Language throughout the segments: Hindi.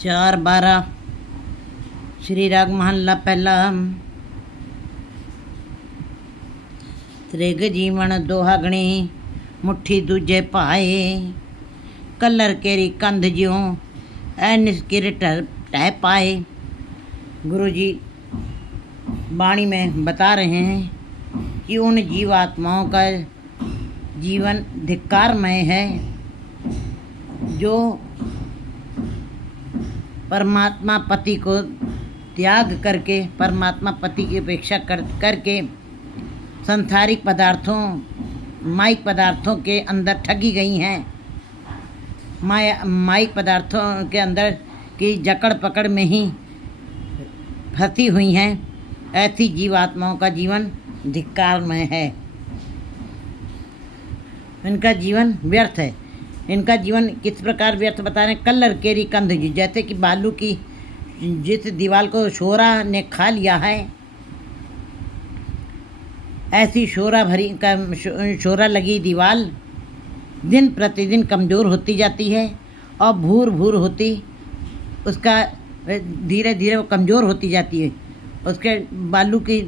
4:12 श्री राग महला पहला। त्रिग जीवन दोहागणी मुट्ठी दूजे पाए, कलर केरी कंध ज्यों ऐ निस्किर टह पाए। गुरु जी वाणी में बता रहे हैं कि उन जीवात्माओं का जीवन धिक्कारमय है जो परमात्मा पति को त्याग करके, परमात्मा पति की उपेक्षा करके सांसारिक पदार्थों, माइक पदार्थों के अंदर ठगी गई हैं। माइक पदार्थों के अंदर की जकड़ पकड़ में ही फंसी हुई हैं। ऐसी जीवात्माओं का जीवन धिक्कारमय है, इनका जीवन व्यर्थ है। इनका जीवन किस प्रकार व्यर्थ बता रहे हैं। कलर केरी कंध, जैसे कि बालू की जिस दीवार को शोरा ने खा लिया है, ऐसी शोरा लगी दीवार दिन प्रतिदिन कमज़ोर होती जाती है और भूर होती उसका धीरे धीरे वो कमज़ोर होती जाती है। उसके बालू की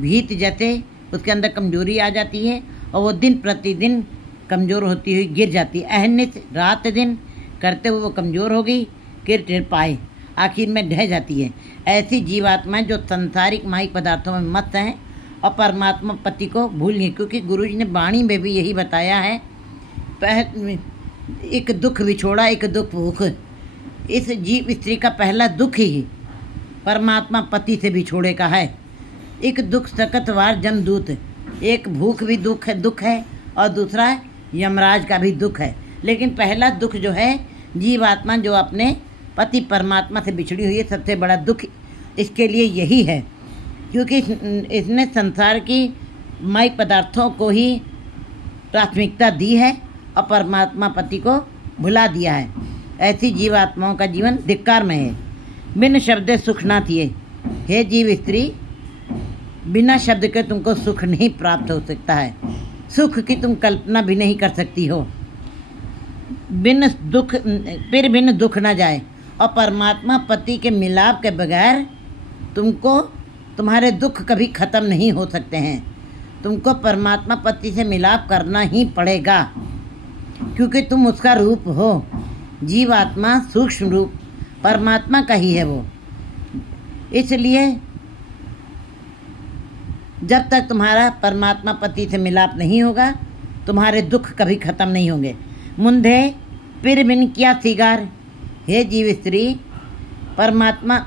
भीत जैसे उसके अंदर कमज़ोरी आ जाती है और वो दिन प्रतिदिन कमज़ोर होती हुई गिर जाती है। अहनित रात दिन करते हुए वो कमज़ोर होगी, गिर पाए, आखिर में ढह जाती है। ऐसी जीवात्माएं जो संसारिक माइक पदार्थों में मस्त हैं और परमात्मा पति को भूल गई। क्योंकि गुरु जी ने वाणी में भी यही बताया है, एक दुख विछोड़ा एक दुख भूख। इस जीव स्त्री का पहला दुख ही परमात्मा पति से बिछोड़े का है। एक दुख सकतवार जमदूत, एक भूख भी दुख है और दूसरा यमराज का भी दुख है। लेकिन पहला दुख जो है जीवात्मा जो अपने पति परमात्मा से बिछड़ी हुई है, सबसे बड़ा दुख इसके लिए यही है। क्योंकि इसने संसार की माइक पदार्थों को ही प्राथमिकता दी है और परमात्मा पति को भुला दिया है। ऐसी जीवात्माओं का जीवन धिक्कारमय है। बिन शब्द सुख ना थिए, हे जीव स्त्री, बिना शब्द के तुमको सुख नहीं प्राप्त हो सकता है। सुख की तुम कल्पना भी नहीं कर सकती हो। बिन दुख ना जाए और परमात्मा पति के मिलाप के बगैर तुम्हारे दुख कभी ख़त्म नहीं हो सकते हैं। तुमको परमात्मा पति से मिलाप करना ही पड़ेगा, क्योंकि तुम उसका रूप हो। जीवात्मा सूक्ष्म रूप परमात्मा का ही है वो। इसलिए जब तक तुम्हारा परमात्मा पति से मिलाप नहीं होगा, तुम्हारे दुख कभी ख़त्म नहीं होंगे। मुंधे पिर बिन किया सिगार, हे जीव स्त्री, परमात्मा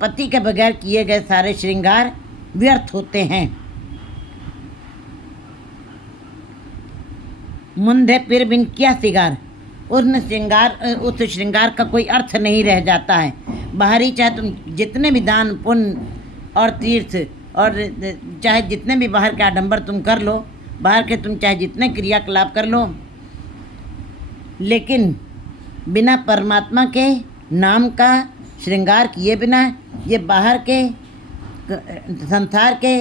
पति के बगैर किए गए सारे श्रृंगार व्यर्थ होते हैं। मुंधे पिर बिन किया सिगार, उस श्रृंगार का कोई अर्थ नहीं रह जाता है। बाहरी चाहे तुम जितने भी दान पुण्य और तीर्थ और चाहे जितने भी बाहर के आडंबर तुम कर लो, बाहर के तुम चाहे जितने क्रियाकलाप कर लो, लेकिन बिना परमात्मा के नाम का श्रृंगार किए बिना ये बाहर के संसार के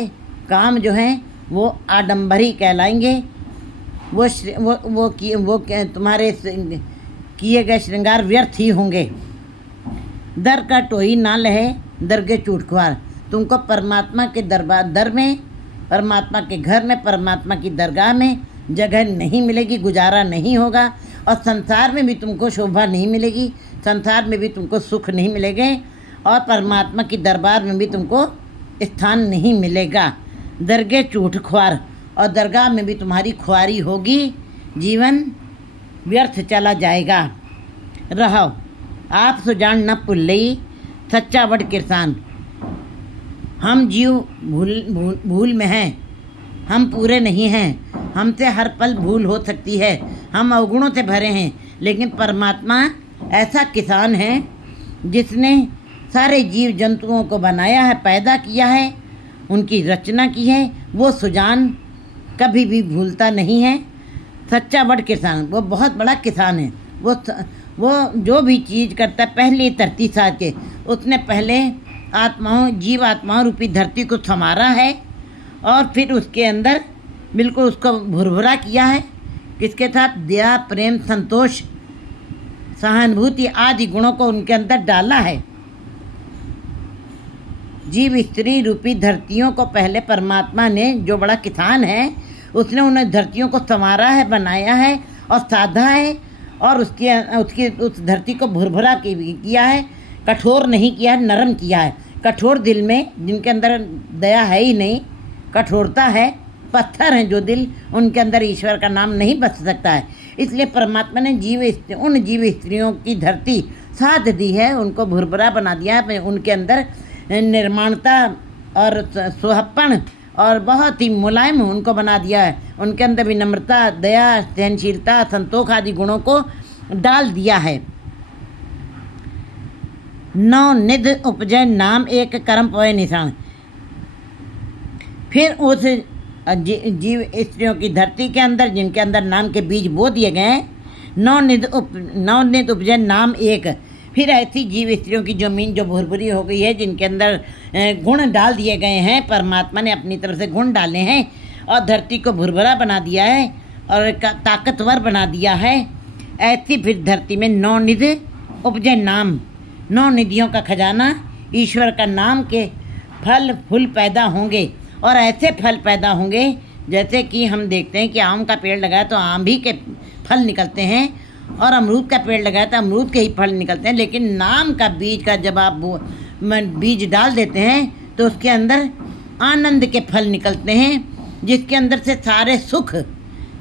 काम जो हैं वो आडंबरी कहलाएंगे। वो तुम्हारे किए गए श्रृंगार व्यर्थ ही होंगे। दर का टोही ना लहे दरगे चूटखुआर, तुमको परमात्मा के दर में, परमात्मा के घर में, परमात्मा की दरगाह में जगह नहीं मिलेगी, गुजारा नहीं होगा। और संसार में भी तुमको शोभा नहीं मिलेगी, संसार में भी तुमको सुख नहीं मिलेंगे और परमात्मा की दरबार में भी तुमको स्थान नहीं मिलेगा। दरगे झूठ ख्वार, और दरगाह में भी तुम्हारी ख्वारी होगी, जीवन व्यर्थ चला जाएगा। रहो आप सुजान न पुल्लई, सच्चा वड किरसान। हम जीव भूल में हैं, हम पूरे नहीं हैं, हमसे हर पल भूल हो सकती है, हम अवगुणों से भरे हैं। लेकिन परमात्मा ऐसा किसान है जिसने सारे जीव जंतुओं को बनाया है, पैदा किया है, उनकी रचना की है। वो सुजान कभी भी भूलता नहीं है। सच्चा बड़ किसान, वो बहुत बड़ा किसान है। वो जो भी चीज़ करता है पहले धरती साज के, उसने पहले जीव आत्माओं रूपी धरती को संवारा है और फिर उसके अंदर बिल्कुल उसको भुरभुरा किया है। किसके साथ? दया प्रेम संतोष सहानुभूति आदि गुणों को उनके अंदर डाला है। जीव स्त्री रूपी धरतियों को पहले परमात्मा ने, जो बड़ा किसान है, उसने उन धरतियों को संवारा है, बनाया है और साधा है, और उस धरती को भुरभुरा किया है, कठोर नहीं किया है, नरम किया है। कठोर दिल में, जिनके अंदर दया है ही नहीं, कठोरता है, पत्थर हैं जो दिल, उनके अंदर ईश्वर का नाम नहीं बस सकता है। इसलिए परमात्मा ने उन जीव स्त्रियों की धरती साथ दी है, उनको भुरभुरा बना दिया है, उनके अंदर निर्माणता और सुहप्पण और बहुत ही मुलायम उनको बना दिया है। उनके अंदर विनम्रता, दया, सहनशीलता, संतोष आदि गुणों को डाल दिया है। नौ निध उपजय नाम एक कर्म पय निशान। फिर उस जीव स्त्रियों की धरती के अंदर, जिनके अंदर नाम के बीज बो दिए गए हैं, नौ निध उपजय नाम एक। फिर ऐसी जीव स्त्रियों की जमीन जो भुरभुरी हो गई है, जिनके अंदर गुण डाल दिए गए हैं, परमात्मा ने अपनी तरफ से गुण डाले हैं और धरती को भुरभुरा बना दिया है और ताकतवर बना दिया है। ऐसी फिर धरती में नौ निध उपजय नाम, नौ निधियों का खजाना, ईश्वर का नाम के फल फूल पैदा होंगे। और ऐसे फल पैदा होंगे जैसे कि हम देखते हैं कि आम का पेड़ लगाए तो आम ही के फल निकलते हैं, और अमरूद का पेड़ लगाए तो अमरूद के ही फल निकलते हैं। लेकिन नाम का बीज का जब आप बीज डाल देते हैं तो उसके अंदर आनंद के फल निकलते हैं, जिसके अंदर से सारे सुख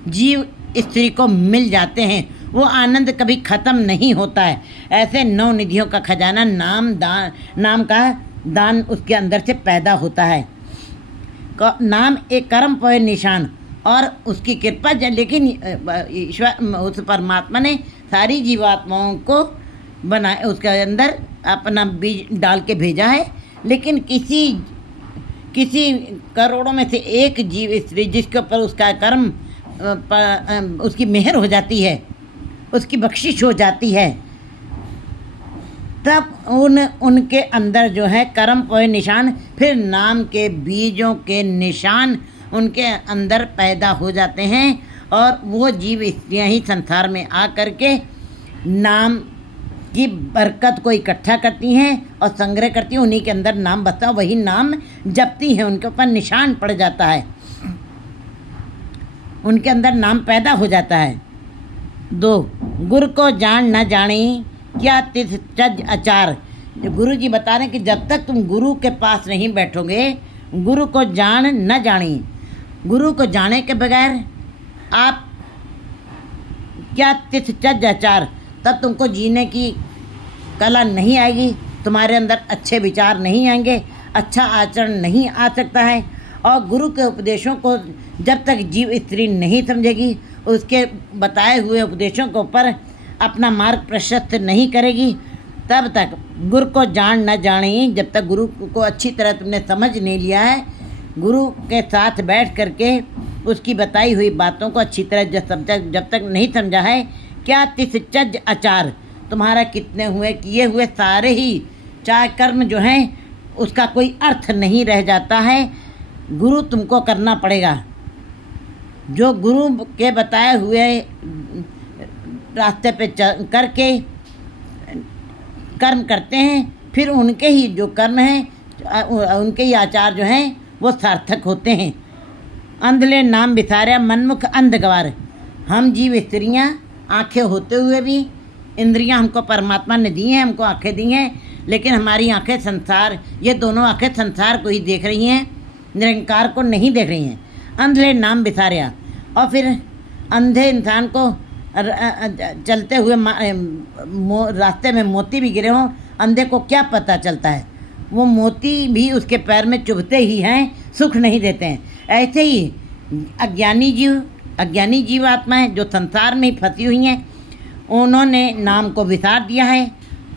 जीव स्त्री को मिल जाते हैं। वो आनंद कभी ख़त्म नहीं होता है। ऐसे नौ निधियों का खजाना नाम का दान उसके अंदर से पैदा होता है। नाम एक कर्म पय निशान और उसकी कृपा। लेकिन ईश्वर, उस परमात्मा ने सारी जीवात्माओं को बनाए, उसके अंदर अपना बीज डाल के भेजा है। लेकिन किसी करोड़ों में से एक जीव स्त्री जिसके ऊपर उसका कर्म उसकी मेहर हो जाती है, उसकी बख्शिश हो जाती है, तब उनके अंदर जो है कर्म पय निशान, फिर नाम के बीजों के निशान उनके अंदर पैदा हो जाते हैं। और वो जीव स्त्रियाँ ही संसार में आ कर के नाम की बरकत को इकट्ठा करती हैं और संग्रह करती हैं। उन्हीं के अंदर नाम बसता, वही नाम जपती हैं, उनके ऊपर निशान पड़ जाता है, उनके अंदर नाम पैदा हो जाता है। 2 गुरु को जान न जानी क्या तिथ चज आचार। गुरु जी बता रहे हैं कि जब तक तुम गुरु के पास नहीं बैठोगे, गुरु को जान न जानी, गुरु को जाने के बगैर आप क्या तिथ चज आचार, तब तुमको जीने की कला नहीं आएगी, तुम्हारे अंदर अच्छे विचार नहीं आएंगे, अच्छा आचरण नहीं आ सकता है। और गुरु के उपदेशों को जब तक जीव स्त्री नहीं समझेगी, उसके बताए हुए उपदेशों के ऊपर अपना मार्ग प्रशस्त नहीं करेगी, तब तक गुरु को जान न जानी। जब तक गुरु को अच्छी तरह तुमने समझ नहीं लिया है, गुरु के साथ बैठ करके उसकी बताई हुई बातों को अच्छी तरह जब तक नहीं समझा है, क्या तिथ चज आचार, तुम्हारा कितने हुए किए हुए सारे ही चाहे कर्म जो हैं उसका कोई अर्थ नहीं रह जाता है। गुरु तुमको करना पड़ेगा। जो गुरु के बताए हुए रास्ते पे करके कर्म करते हैं, फिर उनके ही जो कर्म हैं, उनके ही आचार जो हैं वो सार्थक होते हैं। अंधले नाम बिसारिया मनमुख अंध गवार। हम जीव स्त्रियाँ आँखें होते हुए भी, इंद्रियाँ हमको परमात्मा ने दी हैं, हमको आँखें दी हैं, लेकिन हमारी आँखें संसार, ये दोनों आँखें संसार को ही देख रही हैं, निरंकार को नहीं देख रही हैं। अंधले नाम बिसारिया। और फिर अंधे इंसान को चलते हुए रास्ते में मोती भी गिरे हों, अंधे को क्या पता चलता है, वो मोती भी उसके पैर में चुभते ही हैं, सुख नहीं देते हैं। ऐसे ही अज्ञानी जीव आत्माएँ जो संसार में ही फंसी हुई हैं, उन्होंने नाम को विसार दिया है,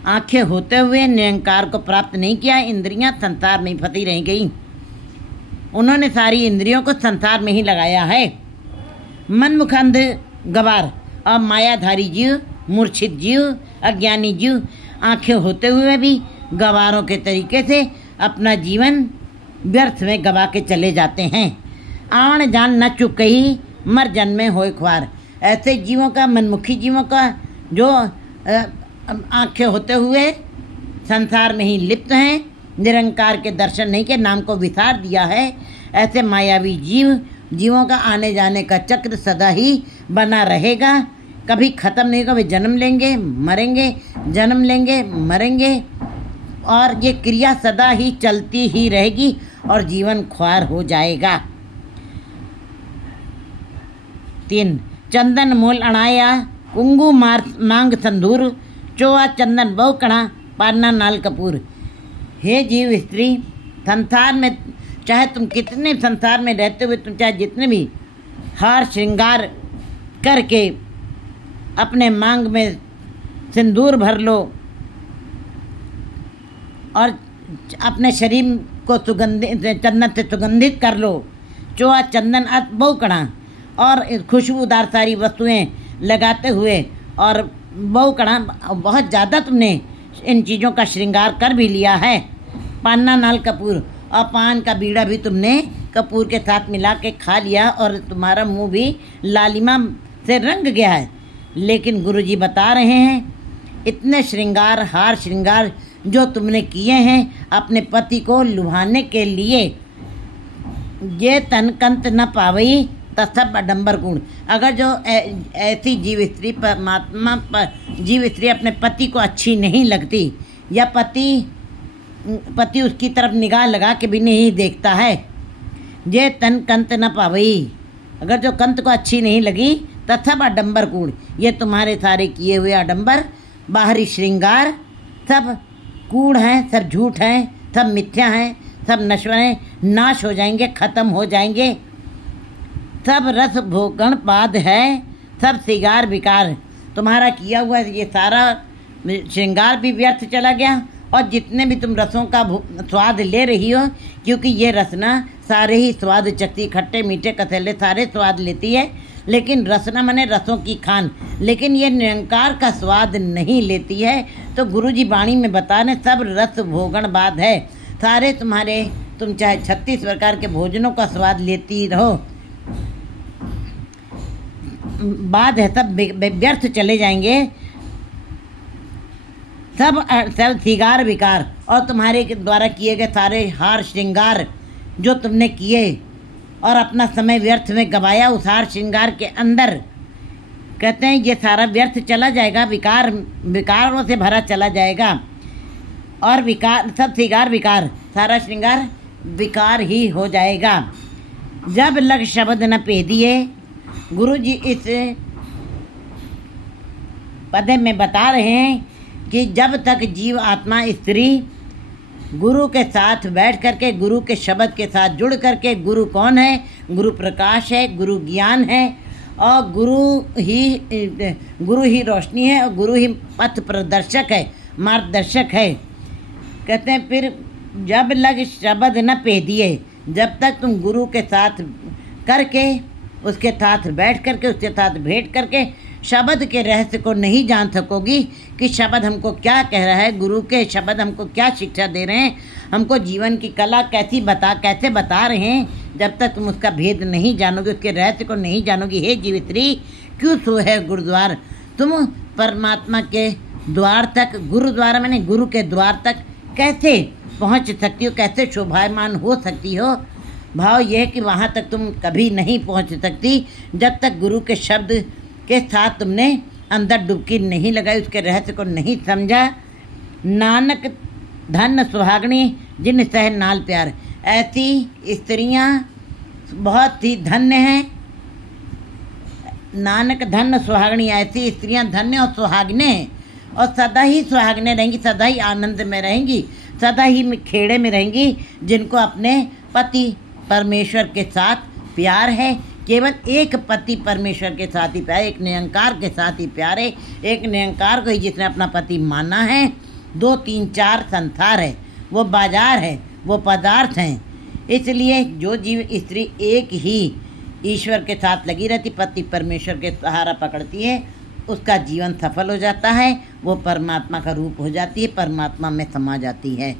आँखें होते हुए निरंकार को प्राप्त नहीं किया, इंद्रियां संसार में ही फंसी रह गई, उन्होंने सारी इंद्रियों को संसार में ही लगाया है। मनमुखंध गवार और मायाधारी जीव, मूर्छित जीव, अज्ञानी जीव आँखें होते हुए भी गवारों के तरीके से अपना जीवन व्यर्थ में गवा के चले जाते हैं। आवन जान न चुक ही मर जन्मे होए ख्वार। ऐसे जीवों का, मनमुखी जीवों का, जो आँखें होते हुए संसार में ही लिप्त हैं, निरंकार के दर्शन नहीं के नाम को विसार दिया है। ऐसे मायावी जीवों का आने जाने का चक्र सदा ही बना रहेगा, कभी ख़त्म नहीं होगा। वे जन्म लेंगे मरेंगे, जन्म लेंगे मरेंगे, और ये क्रिया सदा ही चलती ही रहेगी और जीवन ख्वार हो जाएगा। 3 चंदन मूल अणाया कुंगू मांग संधूर, चोआ चंदन बहु कणा पाना नाल कपूर। हे जीव स्त्री, संसार में चाहे तुम कितने संसार में रहते हुए तुम चाहे जितने भी हार श्रृंगार करके अपने मांग में सिंदूर भर लो और अपने शरीर को सुगंधित चंदन से सुगंधित कर लो, चोआ चंदन बहु कणा, और खुशबूदार सारी वस्तुएं लगाते हुए और बहु कणा बहुत ज़्यादा तुमने इन चीज़ों का श्रृंगार कर भी लिया है। पान्ना नाल कपूर, और पान का बीड़ा भी तुमने कपूर के साथ मिला के खा लिया और तुम्हारा मुंह भी लालिमा से रंग गया है। लेकिन गुरुजी बता रहे हैं, इतने श्रृंगार हार श्रृंगार जो तुमने किए हैं अपने पति को लुभाने के लिए, ये तन कंत न पावई तत्सब अडंबर गुण। अगर जो ऐसी जीव स्त्री परमात्मा जीव स्त्री अपने पति को अच्छी नहीं लगती, या पति उसकी तरफ निगाह लगा के भी नहीं देखता है, ये तन कंत न पावई, अगर जो कंत को अच्छी नहीं लगी तत्सब अडंबर गुण, ये तुम्हारे सारे किए हुए आडंबर बाहरी श्रृंगार सब कूड़ हैं, सब झूठ हैं, सब मिथ्या हैं, सब नश्वर हैं, नाश हो जाएंगे, ख़त्म हो जाएंगे। सब रस भोगण पाद है, सब श्रृंगार विकार, तुम्हारा किया हुआ ये सारा श्रृंगार भी व्यर्थ चला गया, और जितने भी तुम रसों का स्वाद ले रही हो, क्योंकि ये रसना सारे ही स्वाद चखती, खट्टे मीठे कसेले सारे स्वाद लेती है, लेकिन रसना माने रसों की खान, लेकिन ये निरंकार का स्वाद नहीं लेती है। तो गुरुजी वाणी में बता रहे सब रस भोगण बाद है, सारे तुम चाहे 36 प्रकार के भोजनों का स्वाद लेती रहो, बाद है सब व्यर्थ चले जाएंगे, सब श्रृंगार विकार, और तुम्हारे द्वारा किए गए सारे हार श्रृंगार जो तुमने किए और अपना समय व्यर्थ में गवाया उस हार श्रृंगार के अंदर, कहते हैं ये सारा व्यर्थ चला जाएगा, विकारों से भरा चला जाएगा, और विकार सब श्रृंगार विकार, सारा श्रृंगार विकार ही हो जाएगा। जब लग शब्द न पेदिए, गुरु जी इस पदे में बता रहे हैं कि जब तक जीव आत्मा स्त्री गुरु के साथ बैठ करके गुरु के शब्द के साथ जुड़ करके, गुरु कौन है? गुरु प्रकाश है, गुरु ज्ञान है, और गुरु ही रोशनी है, और गुरु ही पथ प्रदर्शक है, मार्गदर्शक है। कहते हैं फिर जब लग शब्द न पेदिए, जब तक तुम गुरु के साथ करके उसके साथ बैठ करके उसके साथ भेंट करके शब्द के रहस्य को नहीं जान सकोगी कि शब्द हमको क्या कह रहा है, गुरु के शब्द हमको क्या शिक्षा दे रहे हैं, हमको जीवन की कला कैसे बता रहे हैं, जब तक तुम उसका भेद नहीं जानोगे, उसके रहस्य को नहीं जानोगी। हे जीवित्री, क्यों सो है गुरुद्वार, तुम परमात्मा के द्वार तक, गुरुद्वारा मैंने गुरु के द्वार तक कैसे पहुंच सकती हो, कैसे शोभायमान हो सकती हो? भाव यह है कि वहाँ तक तुम कभी नहीं पहुँच सकती जब तक गुरु के शब्द के साथ तुमने अंदर डुबकी नहीं लगाई, उसके रहस्य को नहीं समझा। नानक धन सुहागणी जिन सह नाल प्यार, ऐसी स्त्रियाँ बहुत ही धन्य हैं। नानक धन सुहागणी, ऐसी स्त्रियाँ धन्य और सुहागने हैं, और सदा ही सुहागने रहेंगी, सदा ही आनंद में रहेंगी, सदा ही खेड़े में रहेंगी, जिनको अपने पति परमेश्वर के साथ प्यार है। केवल एक पति परमेश्वर के साथ ही प्यार, एक निरंकार के साथ ही प्यार है, एक निरंकार को ही जिसने अपना पति माना है। 2 3 4 संसार है, वो बाजार है, वो पदार्थ हैं। इसलिए जो जीव स्त्री एक ही ईश्वर के साथ लगी रहती, पति परमेश्वर के सहारा पकड़ती है, उसका जीवन सफल हो जाता है, वो परमात्मा का रूप हो जाती है, परमात्मा में समा जाती है।